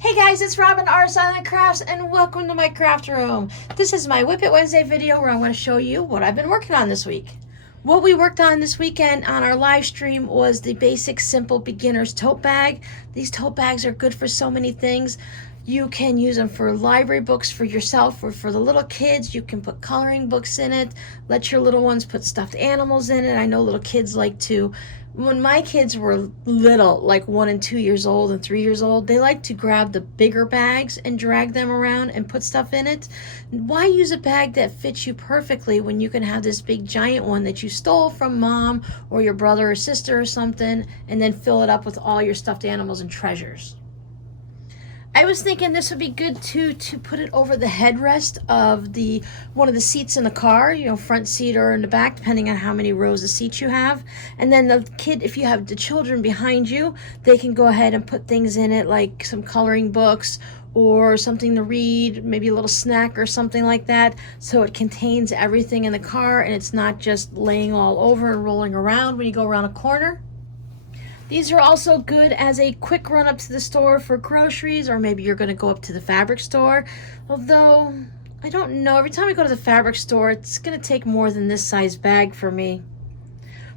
Hey guys, it's Robin RsIslandCrafts and welcome to my craft room. This is my Whip It Wednesday video where I want to show you what I've been working on this week. What we worked on this weekend on our live stream was the basic simple beginner's tote bag. These tote bags are good for so many things. You can use them for library books for yourself or for the little kids. You can put coloring books in it. Let your little ones put stuffed animals in it. I know little kids like to. When my kids were little, like 1 and 2 years old and 3 years old, they like to grab the bigger bags and drag them around and put stuff in it. Why use a bag that fits you perfectly when you can have this big giant one that you stole from mom or your brother or sister or something and then fill it up with all your stuffed animals and treasures? I was thinking this would be good too to put it over the headrest of one of the seats in the car, front seat or in the back, depending on how many rows of seats you have. And then the kid, if you have the children behind you, they can go ahead and put things in it like some coloring books or something to read, maybe a little snack or something like that, so it contains everything in the car and it's not just laying all over and rolling around when you go around a corner. These are also good as a quick run up to the store for groceries, or maybe you're going to go up to the fabric store. Although, I don't know, every time I go to the fabric store, it's going to take more than this size bag for me.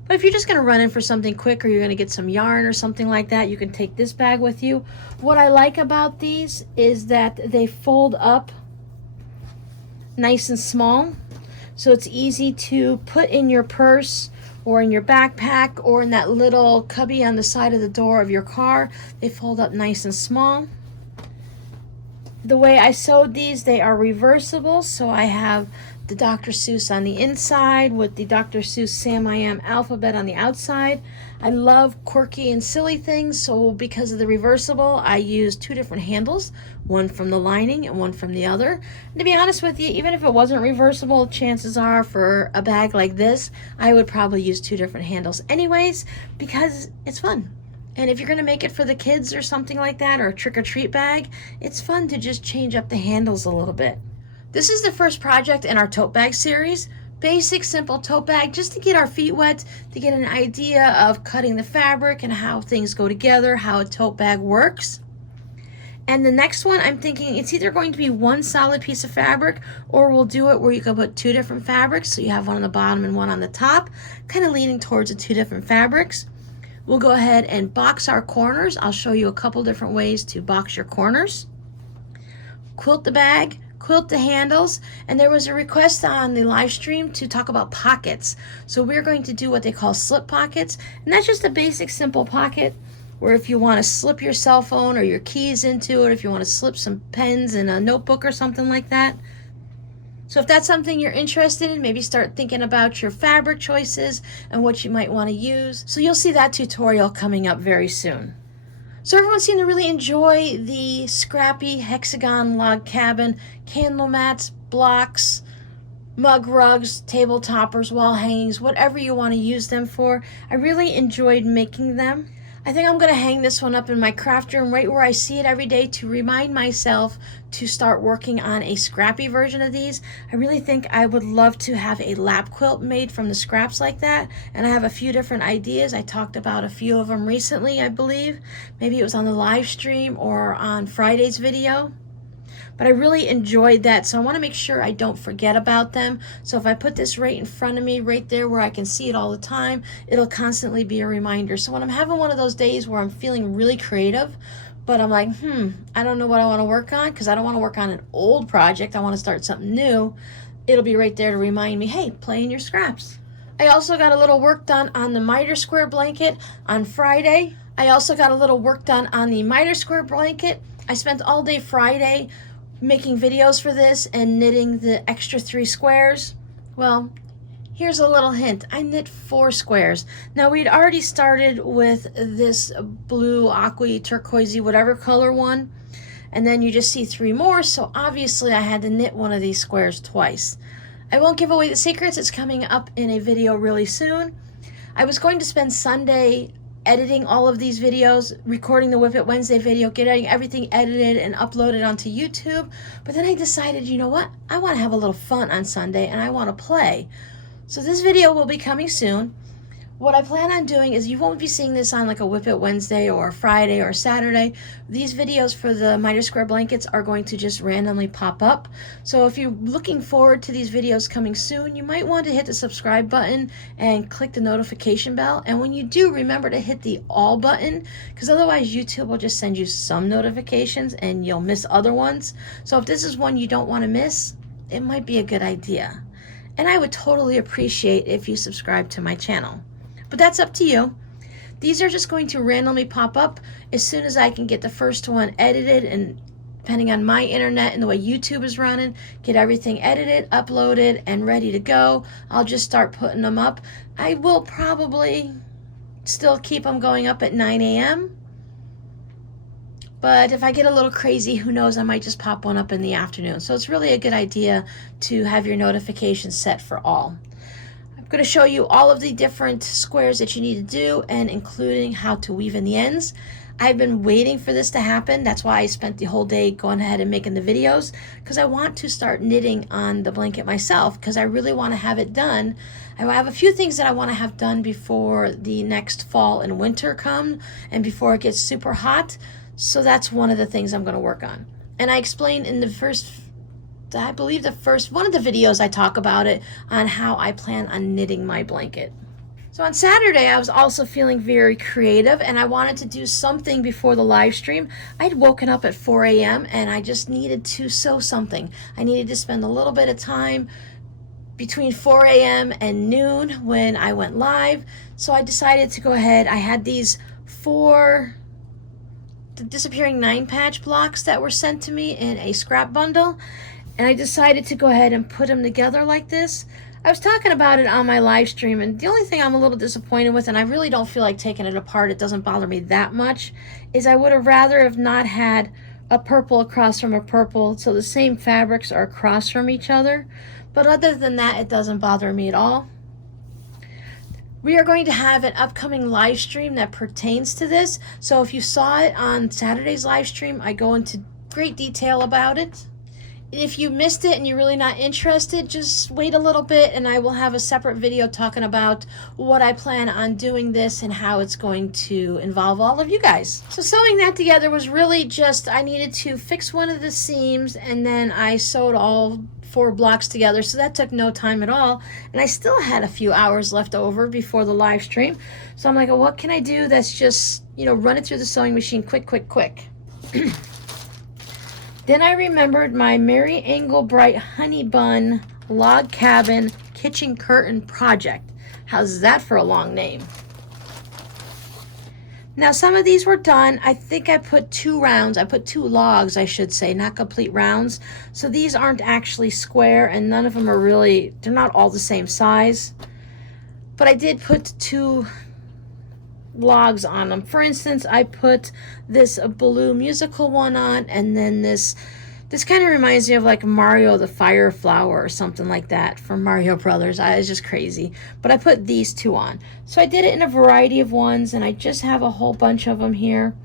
But if you're just going to run in for something quick or you're going to get some yarn or something like that, you can take this bag with you. What I like about these is that they fold up nice and small, so it's easy to put in your purse or in your backpack or in that little cubby on the side of the door of your car. They fold up nice and small. The way I sewed these, they are reversible, so I have the Dr. Seuss on the inside with the Dr. Seuss Sam I Am alphabet on the outside. I love quirky and silly things, so because of the reversible, I use 2 different handles, one from the lining and one from the other. And to be honest with you, even if it wasn't reversible, chances are for a bag like this, I would probably use 2 different handles anyways, because it's fun. And if you're going to make it for the kids or something like that, or a trick-or-treat bag, it's fun to just change up the handles a little bit. This is the first project in our tote bag series. Basic, simple tote bag, just to get our feet wet, to get an idea of cutting the fabric and how things go together, how a tote bag works. And the next one, I'm thinking it's either going to be one solid piece of fabric, or we'll do it where you can put 2 different fabrics, so you have one on the bottom and one on the top, kind of leaning towards the 2 different fabrics. We'll go ahead and box our corners. I'll show you a couple different ways to box your corners. Quilt the bag, quilt the handles, and there was a request on the live stream to talk about pockets. So we're going to do what they call slip pockets, and that's just a basic simple pocket where if you want to slip your cell phone or your keys into it, if you want to slip some pens in a notebook or something like that. So if that's something you're interested in, maybe start thinking about your fabric choices and what you might want to use. So you'll see that tutorial coming up very soon. So everyone seemed to really enjoy the scrappy hexagon log cabin, candle mats, blocks, mug rugs, table toppers, wall hangings, whatever you want to use them for. I really enjoyed making them. I think I'm going to hang this one up in my craft room right where I see it every day to remind myself to start working on a scrappy version of these. I really think I would love to have a lap quilt made from the scraps like that, and I have a few different ideas. I talked about a few of them recently, I believe. Maybe it was on the live stream or on Friday's video. But I really enjoyed that, so I want to make sure I don't forget about them. So if I put this right in front of me, right there where I can see it all the time, it'll constantly be a reminder. So when I'm having one of those days where I'm feeling really creative, but I'm like, I don't know what I want to work on, because I don't want to work on an old project. I want to start something new. It'll be right there to remind me, hey, play in your scraps. I also got a little work done on the miter square blanket on Friday. I also got a little work done on the miter square blanket. I spent all day Friday making videos for this and knitting the extra 3 squares. Well, here's a little hint. I knit 4 squares. Now we'd already started with this blue, aqua, turquoisey, whatever color one, and then you just see 3 more, so obviously I had to knit one of these squares twice. I won't give away the secrets. It's coming up in a video really soon. I was going to spend Sunday editing all of these videos, recording the Whip It Wednesday video, getting everything edited and uploaded onto YouTube. But then I decided, you know what? I want to have a little fun on Sunday and I want to play. So this video will be coming soon. What I plan on doing is you won't be seeing this on like a Whip It Wednesday or a Friday or a Saturday. These videos for the miter square blankets are going to just randomly pop up. So if you're looking forward to these videos coming soon, you might want to hit the subscribe button and click the notification bell. And when you do, remember to hit the all button, because otherwise YouTube will just send you some notifications and you'll miss other ones. So if this is one you don't want to miss, it might be a good idea. And I would totally appreciate if you subscribe to my channel. But that's up to you. These are just going to randomly pop up as soon as I can get the first one edited, and depending on my internet and the way YouTube is running, get everything edited, uploaded, and ready to go. I'll just start putting them up. I will probably still keep them going up at 9 a.m. But if I get a little crazy, who knows, I might just pop one up in the afternoon. So it's really a good idea to have your notifications set for all. I'm going to show you all of the different squares that you need to do, and including how to weave in the ends. I've been waiting for this to happen. That's why I spent the whole day going ahead and making the videos, because I want to start knitting on the blanket myself, because I really want to have it done. I have a few things that I want to have done before the next fall and winter come, and before it gets super hot. So that's one of the things I'm going to work on. And I explained in the first, I believe the first one of the videos, I talk about it on how I plan on knitting my blanket. So on Saturday, I was also feeling very creative, and I wanted to do something before the live stream. I'd woken up at 4 a.m. and I just needed to sew something. I needed to spend a little bit of time between 4 a.m. and noon when I went live. So I decided to go ahead. I had these 4 disappearing 9-patch blocks that were sent to me in a scrap bundle, and I decided to go ahead and put them together like this. I was talking about it on my live stream, and the only thing I'm a little disappointed with, and I really don't feel like taking it apart, it doesn't bother me that much, is I would have rather have not had a purple across from a purple, so the same fabrics are across from each other. But other than that, it doesn't bother me at all. We are going to have an upcoming live stream that pertains to this. So if you saw it on Saturday's live stream, I go into great detail about it. If you missed it and you're really not interested, just wait a little bit and I will have a separate video talking about what I plan on doing this and how it's going to involve all of you guys. So sewing that together was really just, I needed to fix one of the seams, and then I sewed all 4 blocks together, so that took no time at all. And I still had a few hours left over before the live stream, so I'm like, well, what can I do that's just, you know, run it through the sewing machine quick. Then I remembered my Mary Engelbright honey bun log cabin kitchen curtain project. How's that for a long name? Now some of these were done. I think I put 2 rounds. I put 2 logs, I should say, not complete rounds. So these aren't actually square, and none of them are really, they're not all the same size. But I did put 2 logs on them. For instance, I put this blue musical one on, and then this kind of reminds me of like Mario the Fire Flower or something like that from Mario Brothers. It's just crazy. But I put these 2 on. So I did it in a variety of ones, and I just have a whole bunch of them here.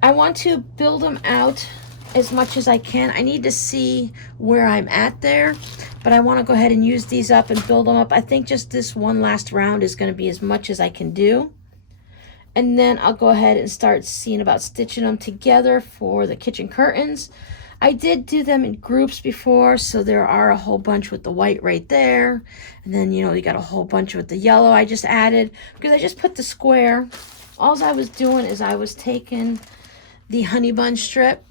I want to build them out as much as I can. I need to see where I'm at there, but I want to go ahead and use these up and build them up. I think just this one last round is going to be as much as I can do. And then I'll go ahead and start seeing about stitching them together for the kitchen curtains. I did do them in groups before, so there are a whole bunch with the white right there. And then, you know, you got a whole bunch with the yellow I just added, because I just put the square. All I was doing is I was taking the honey bun strip.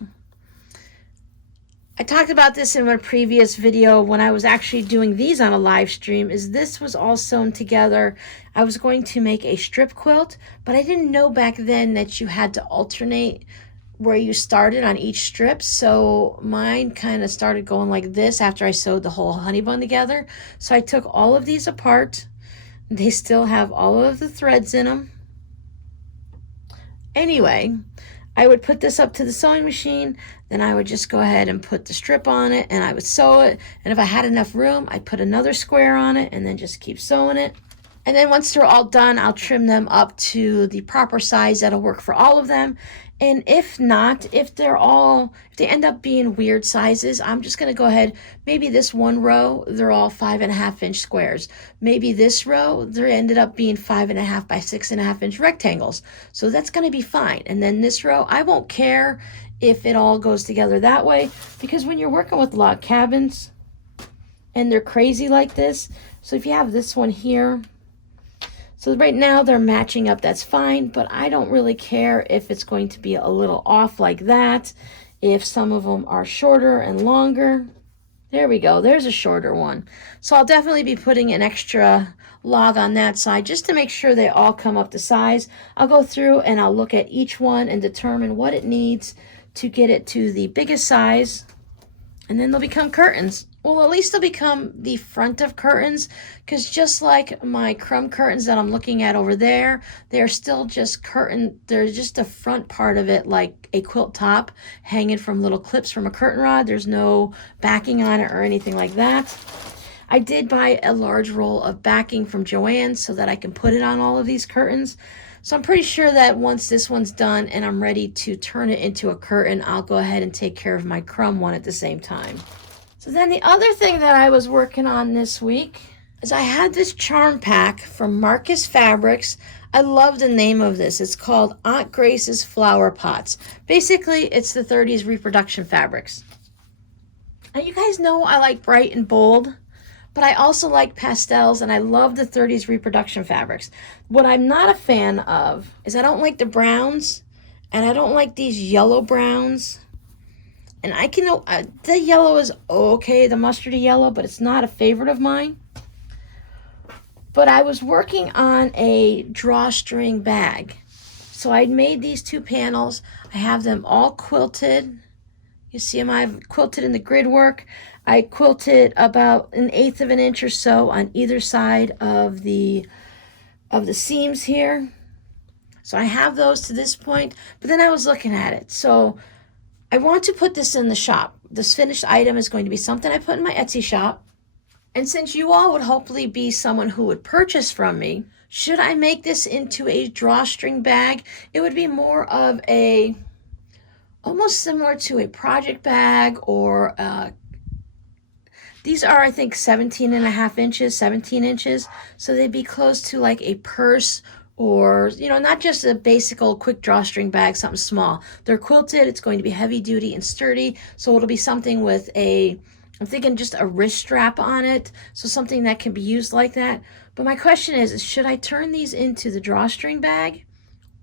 I talked about this in my previous video when I was actually doing these on a live stream, is this was all sewn together. I was going to make a strip quilt, but I didn't know back then that you had to alternate where you started on each strip. So mine kind of started going like this after I sewed the whole honey bun together. So I took all of these apart. They still have all of the threads in them. Anyway, I would put this up to the sewing machine, then I would just go ahead and put the strip on it, and I would sew it. And if I had enough room, I'd put another square on it and then just keep sewing it. And then once they're all done, I'll trim them up to the proper size that'll work for all of them. And if not, if they end up being weird sizes, I'm just going to go ahead. Maybe this one row, they're all 5.5-inch squares. Maybe this row, they ended up being 5.5 by 6.5-inch rectangles. So that's going to be fine. And then this row, I won't care if it all goes together that way, because when you're working with log cabins and they're crazy like this, so if you have this one here, so right now they're matching up, that's fine, but I don't really care if it's going to be a little off like that, if some of them are shorter and longer. There we go, there's a shorter one. So I'll definitely be putting an extra log on that side just to make sure they all come up to size. I'll go through and I'll look at each one and determine what it needs to get it to the biggest size, and then they'll become curtains. Well, at least they'll become the front of curtains, because just like my crumb curtains that I'm looking at over there, they're still just curtain. They're just the front part of it, like a quilt top hanging from little clips from a curtain rod. There's no backing on it or anything like that. I did buy a large roll of backing from Joann's so that I can put it on all of these curtains. So I'm pretty sure that once this one's done and I'm ready to turn it into a curtain, I'll go ahead and take care of my crumb one at the same time. So then the other thing that I was working on this week is I had this charm pack from Marcus Fabrics. I love the name of this. It's called Aunt Grace's Flower Pots. Basically, it's the 30s reproduction fabrics. Now you guys know I like bright and bold, but I also like pastels, and I love the 30s reproduction fabrics. What I'm not a fan of is I don't like the browns, and I don't like these yellow browns. And I can, the yellow is okay, the mustardy yellow, but it's not a favorite of mine. But I was working on a drawstring bag. So I made these two panels. I have them all quilted. You see them, I've quilted in the grid work. I quilted about 1/8 of an inch or so on either side of the seams here. So I have those to this point, but then I was looking at it. So I want to put this in the shop. This finished item is going to be something I put in my Etsy shop. And since you all would hopefully be someone who would purchase from me, should I make this into a drawstring bag? It would be more of a, almost similar to a project bag, or these are, I think, 17.5 inches, 17 inches. So they'd be close to like a purse, or, you know, not just a basic old quick drawstring bag, something small. They're quilted, it's going to be heavy duty and sturdy, so it'll be something with a, I'm thinking just a wrist strap on it, so something that can be used like that. But my question is should I turn these into the drawstring bag?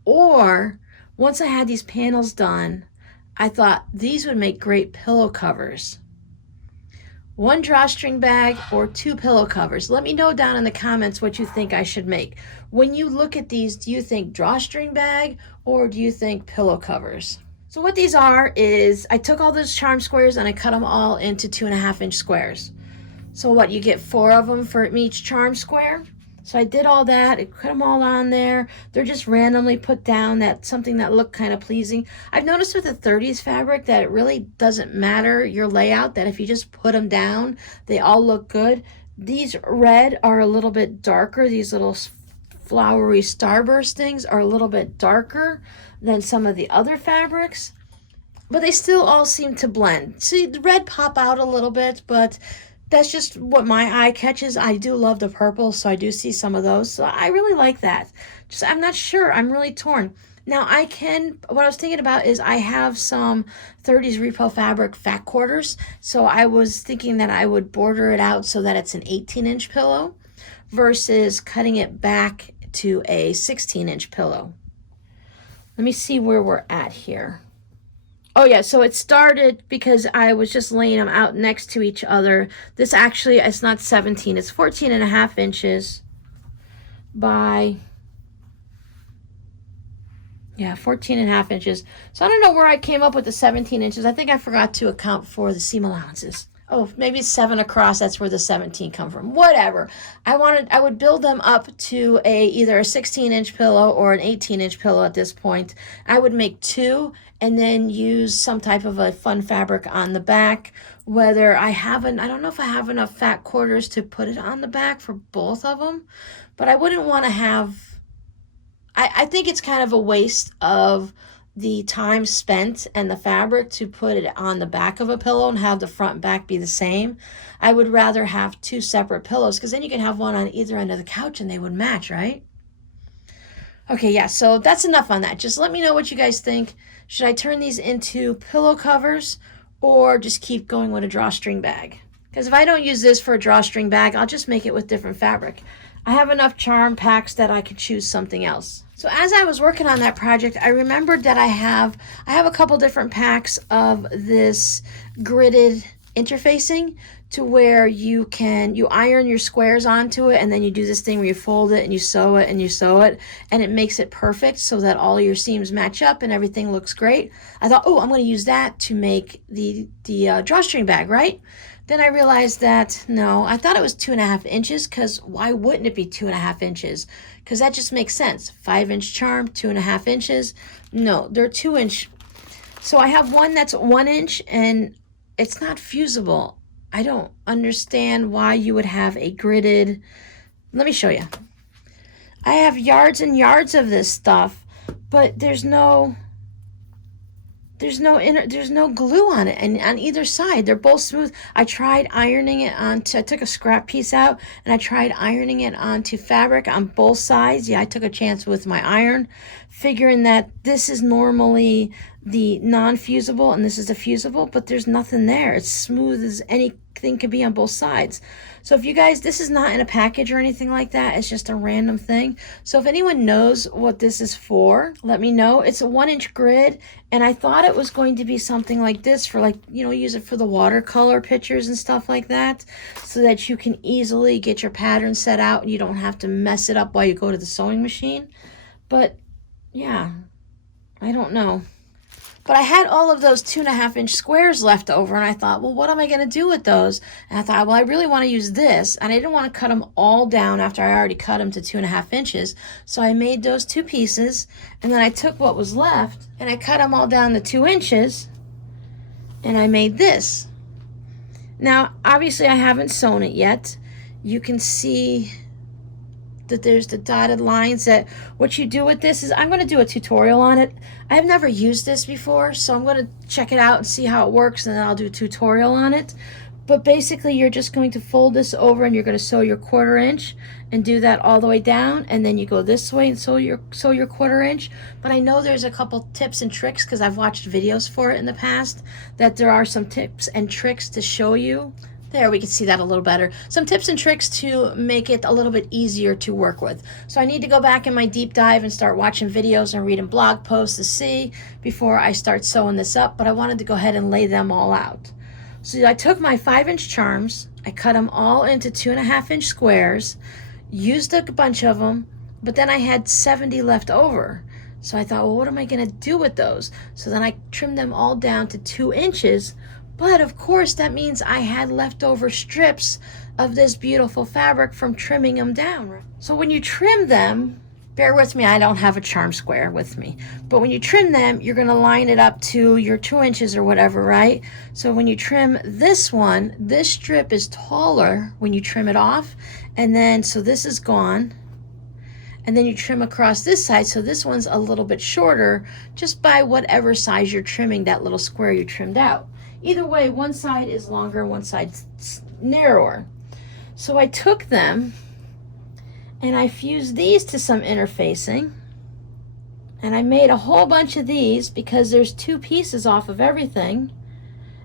Or, once I had these panels done, I thought these would make great pillow covers. One drawstring bag or 2 pillow covers. Let me know down in the comments what you think I should make. When you look at these, do you think drawstring bag or do you think pillow covers? So what these are is, I took all those charm squares and I cut them all into 2.5-inch squares. So what, you get 4 of them for each charm square? So I did all that, I put them all on there. They're just randomly put down, that something that looked kind of pleasing. I've noticed with the 30s fabric that it really doesn't matter your layout, that if you just put them down, they all look good. These red are a little bit darker. These little flowery starburst things are a little bit darker than some of the other fabrics, but they still all seem to blend. See, the red pop out a little bit, but that's just what my eye catches. I do love the purple, so I do see some of those. So I really like that. Just, I'm not sure. I'm really torn. Now what I was thinking about is I have some 30s repo fabric fat quarters. So I was thinking that I would border it out so that it's an 18-inch pillow versus cutting it back to a 16-inch pillow. Let me see where we're at here. Oh yeah, so it started because I was just laying them out next to each other. This actually, it's not 17, it's 14.5 inches by, yeah, 14.5 inches. So I don't know where I came up with the 17 inches. I think I forgot to account for the seam allowances. Oh, maybe 7 across, that's where the 17 come from. Whatever. I would build them up to either a 16-inch pillow or an 18-inch pillow at this point. I would make 2 and then use some type of a fun fabric on the back. Whether I don't know if I have enough fat quarters to put it on the back for both of them, but I wouldn't want to have, I think it's kind of a waste of the time spent and the fabric to put it on the back of a pillow and have the front and back be the same. I would rather have two separate pillows, because then you can have one on either end of the couch and they would match, right? Okay, yeah, so that's enough on that. Just let me know what you guys think. Should I turn these into pillow covers or just keep going with a drawstring bag? Because if I don't use this for a drawstring bag, I'll just make it with different fabric. I have enough charm packs that I could choose something else. So as I was working on that project, I remembered that I have a couple different packs of this gridded interfacing, to where you iron your squares onto it, and then you do this thing where you fold it and you sew it and you sew it, and it makes it perfect so that all your seams match up and everything looks great. I thought, oh, I'm going to use that to make the drawstring bag, right? Then I realized that no, I thought it was 2.5 inches, because why wouldn't it be 2.5 inches? Because that just makes sense. 5-inch charm, 2.5 inches. No, they're 2-inch. So I have one that's 1 inch, and it's not fusible. I don't understand why you would have a gridded. Let me show you. I have yards and yards of this stuff, but there's no glue on it, and on either side they're both smooth. I tried ironing it onto, I took a scrap piece out and I tried ironing it onto fabric on both sides. Yeah, I took a chance with my iron, figuring that this is normally the non-fusible and this is the fusible, but there's nothing there. It's smooth as anything could be on both sides. So if you guys, this is not in a package or anything like that, it's just a random thing. So if anyone knows what this is for, let me know. It's a 1-inch grid, and I thought it was going to be something like this for, like, you know, use it for the watercolor pictures and stuff like that, so that you can easily get your pattern set out and you don't have to mess it up while you go to the sewing machine. But yeah, I don't know. But I had all of those 2.5-inch squares left over, and I thought, well, what am I going to do with those? And I thought, well, I really want to use this, and I didn't want to cut them all down after I already cut them to 2.5 inches. So I made those 2 pieces, and then I took what was left, and I cut them all down to 2 inches, and I made this. Now, obviously, I haven't sewn it yet. You can see that there's the dotted lines. That what you do with this is, I'm going to do a tutorial on it. I have never used this before, so I'm going to check it out and see how it works, and then I'll do a tutorial on it. But basically, you're just going to fold this over, and you're going to sew your 1/4 inch and do that all the way down, and then you go this way and sew your 1/4 inch. But I know there's a couple tips and tricks, because I've watched videos for it in the past, that there are some tips and tricks to show you. There, we can see that a little better. Some tips and tricks to make it a little bit easier to work with. So I need to go back in my deep dive and start watching videos and reading blog posts to see before I start sewing this up, but I wanted to go ahead and lay them all out. So I took my 5-inch charms, I cut them all into 2.5-inch squares, used a bunch of them, but then I had 70 left over. So I thought, well, what am I going to do with those? So then I trimmed them all down to 2 inches. But of course, that means I had leftover strips of this beautiful fabric from trimming them down. So when you trim them, bear with me, I don't have a charm square with me. But when you trim them, you're going to line it up to your 2 inches or whatever, right? So when you trim this one, this strip is taller when you trim it off. And then, so this is gone. And then you trim across this side, so this one's a little bit shorter, just by whatever size you're trimming that little square you trimmed out. Either way, one side is longer, one side's narrower. So I took them and I fused these to some interfacing, and I made a whole bunch of these because there's 2 pieces off of everything,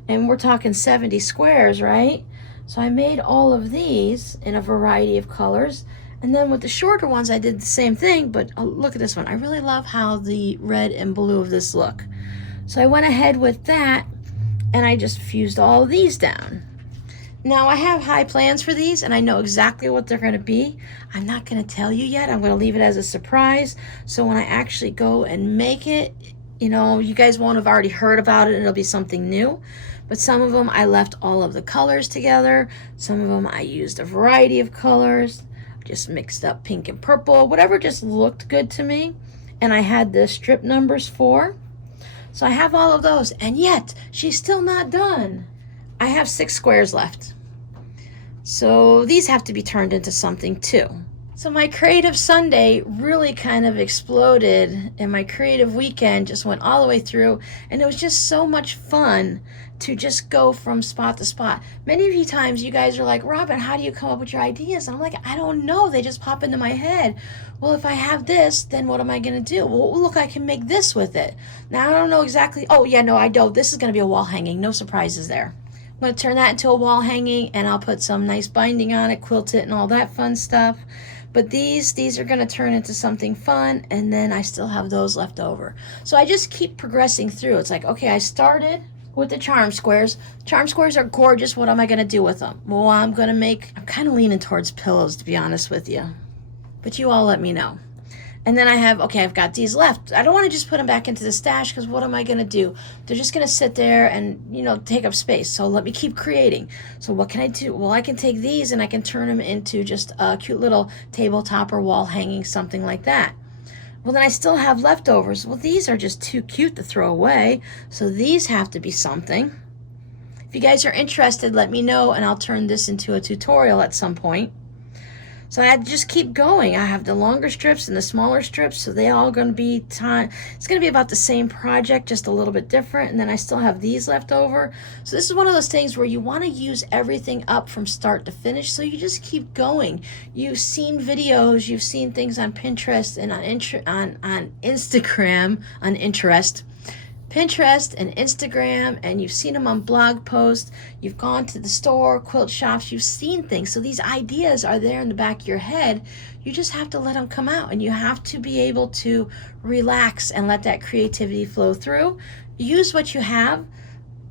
and we're talking 70 squares, right? So I made all of these in a variety of colors. And then with the shorter ones, I did the same thing, but look at this one. I really love how the red and blue of this look. So I went ahead with that, and I just fused all of these down. Now I have high plans for these, and I know exactly what they're going to be. I'm not going to tell you yet. I'm going to leave it as a surprise. So when I actually go and make it, you know, you guys won't have already heard about it. It'll be something new. But some of them I left all of the colors together. Some of them I used a variety of colors. Just mixed up pink and purple, whatever just looked good to me. And I had the strip numbers for. So I have all of those, and yet she's still not done. I have 6 squares left. So these have to be turned into something too. So my creative Sunday really kind of exploded, and my creative weekend just went all the way through, and it was just so much fun to just go from spot to spot. Many of you times you guys are like, Robin, how do you come up with your ideas? And I'm like, I don't know, they just pop into my head. Well, if I have this, then what am I going to do? Well, look, I can make this with it. Now I don't know exactly. Oh yeah, no, I know this is going to be a wall hanging. No surprises there. I'm going to turn that into a wall hanging, and I'll put some nice binding on it, quilt it, and all that fun stuff. But these are going to turn into something fun, and then I still have those left over. So I just keep progressing through. It's like, okay, I started with the charm squares. Charm squares are gorgeous. What am I going to do with them? Well, I'm kind of leaning towards pillows, to be honest with you. But you all let me know. And then I've got these left. I don't want to just put them back into the stash, because what am I going to do? They're just going to sit there and, take up space. So let me keep creating. So what can I do? Well, I can take these and I can turn them into just a cute little tabletop or wall hanging, something like that. Well, then I still have leftovers. Well, these are just too cute to throw away. So these have to be something. If you guys are interested, let me know, and I'll turn this into a tutorial at some point. So I just keep going. I have the longer strips and the smaller strips, so they all going to be it's going to be about the same project, just a little bit different. And then I still have these left over. So this is one of those things where you want to use everything up from start to finish, so you just keep going. You've seen videos, you've seen things on Pinterest and on Instagram, Pinterest and Instagram, and you've seen them on blog posts. You've gone to the store, quilt shops, you've seen things. So these ideas are there in the back of your head. You just have to let them come out, and you have to be able to relax and let that creativity flow through. Use what you have.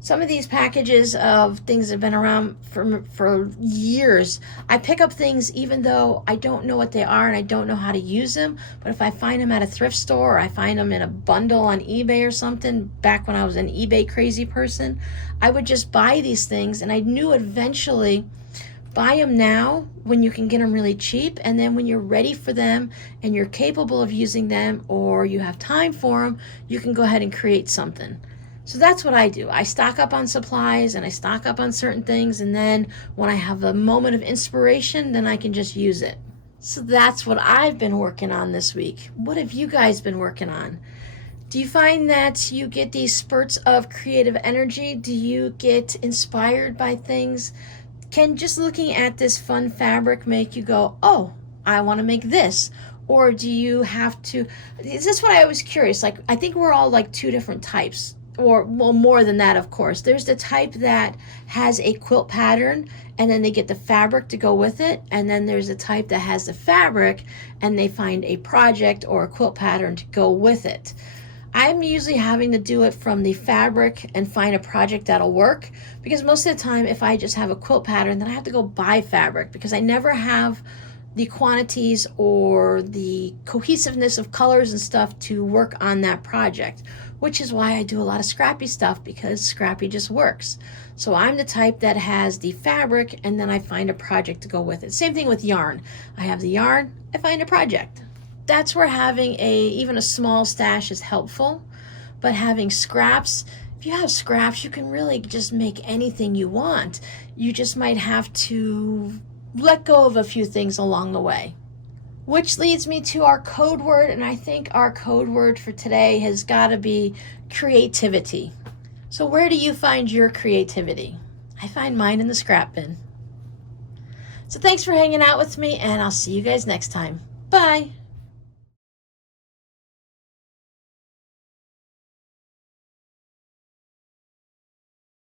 Some of these packages of things that have been around for years, I pick up things even though I don't know what they are and I don't know how to use them. But if I find them at a thrift store, or I find them in a bundle on eBay or something, back when I was an eBay crazy person, I would just buy these things, and I knew eventually, buy them now when you can get them really cheap, and then when you're ready for them and you're capable of using them, or you have time for them, you can go ahead and create something. So that's what I do. I stock up on supplies, and I stock up on certain things, and then when I have a moment of inspiration, then I can just use it. So that's what I've been working on this week. What have you guys been working on? Do you find that you get these spurts of creative energy? Do you get inspired by things? Can just looking at this fun fabric make you go, oh, I want to make this? Or do you have to, is this what I was curious, like, I think we're all like two different types. Or well, more than that, of course. There's the type that has a quilt pattern, and then they get the fabric to go with it. And then there's the type that has the fabric and they find a project or a quilt pattern to go with it. I'm usually having to do it from the fabric and find a project that'll work, because most of the time if I just have a quilt pattern, then I have to go buy fabric, because I never have the quantities or the cohesiveness of colors and stuff to work on that project, which is why I do a lot of scrappy stuff, because scrappy just works. So I'm the type that has the fabric, and then I find a project to go with it. Same thing with yarn. I have the yarn, I find a project. That's where having even a small stash is helpful, but having scraps, if you have scraps, you can really just make anything you want. You just might have to let go of a few things along the way. Which leads me to our code word, and I think our code word for today has got to be creativity. So where do you find your creativity? I find mine in the scrap bin. So thanks for hanging out with me, and I'll see you guys next time. Bye.